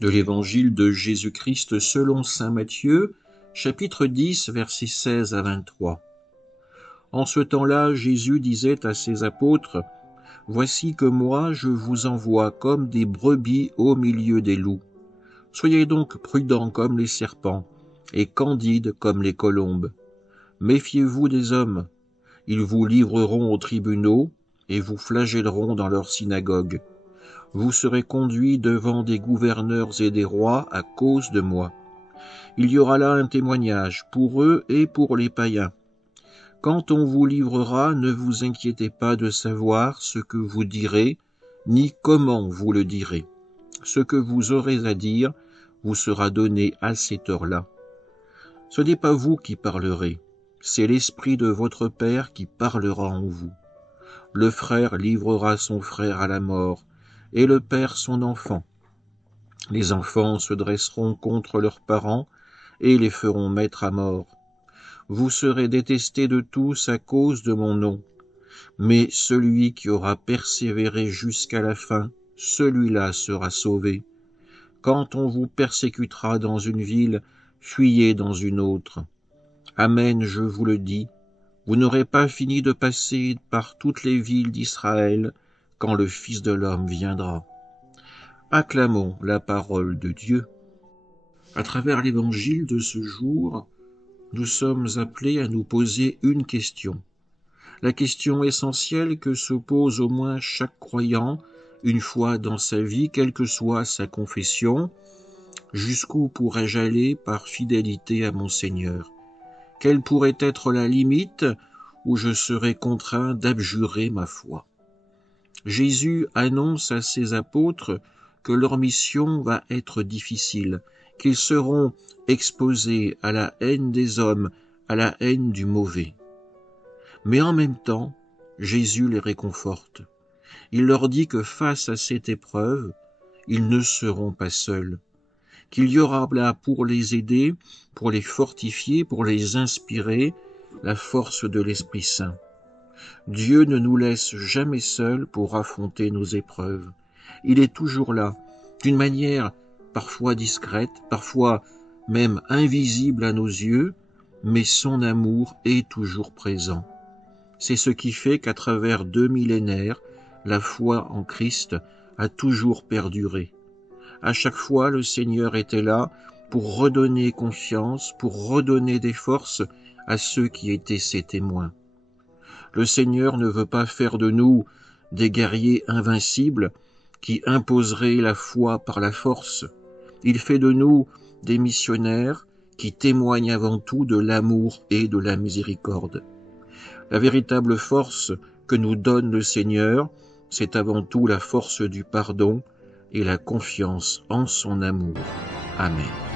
De l'Évangile de Jésus-Christ selon saint Matthieu, chapitre 10, versets 16 à 23. En ce temps-là, Jésus disait à ses apôtres, « Voici que moi je vous envoie comme des brebis au milieu des loups. Soyez donc prudents comme les serpents et candides comme les colombes. Méfiez-vous des hommes. Ils vous livreront aux tribunaux et vous flagelleront dans leurs synagogues. Vous serez conduits devant des gouverneurs et des rois à cause de moi. Il y aura là un témoignage pour eux et pour les païens. Quand on vous livrera, ne vous inquiétez pas de savoir ce que vous direz, ni comment vous le direz. Ce que vous aurez à dire vous sera donné à cette heure-là. Ce n'est pas vous qui parlerez, c'est l'Esprit de votre Père qui parlera en vous. Le frère livrera son frère à la mort, et le père son enfant. Les enfants se dresseront contre leurs parents et les feront mettre à mort. Vous serez détestés de tous à cause de mon nom, mais celui qui aura persévéré jusqu'à la fin, celui-là sera sauvé. Quand on vous persécutera dans une ville, fuyez dans une autre. Amen, je vous le dis, vous n'aurez pas fini de passer par toutes les villes d'Israël quand le Fils de l'homme viendra. Acclamons la parole de Dieu. À travers l'évangile de ce jour, nous sommes appelés à nous poser une question. La question essentielle que se pose au moins chaque croyant une fois dans sa vie, quelle que soit sa confession, jusqu'où pourrais-je aller par fidélité à mon Seigneur? Quelle pourrait être la limite où je serais contraint d'abjurer ma foi? Jésus annonce à ses apôtres que leur mission va être difficile, qu'ils seront exposés à la haine des hommes, à la haine du mauvais. Mais en même temps, Jésus les réconforte. Il leur dit que face à cette épreuve, ils ne seront pas seuls, qu'il y aura là pour les aider, pour les fortifier, pour les inspirer, la force de l'Esprit Saint. Dieu ne nous laisse jamais seuls pour affronter nos épreuves. Il est toujours là, d'une manière parfois discrète, parfois même invisible à nos yeux, mais son amour est toujours présent. C'est ce qui fait qu'à travers 2 millénaires, la foi en Christ a toujours perduré. À chaque fois, le Seigneur était là pour redonner confiance, pour redonner des forces à ceux qui étaient ses témoins. Le Seigneur ne veut pas faire de nous des guerriers invincibles qui imposeraient la foi par la force. Il fait de nous des missionnaires qui témoignent avant tout de l'amour et de la miséricorde. La véritable force que nous donne le Seigneur, c'est avant tout la force du pardon et la confiance en son amour. Amen.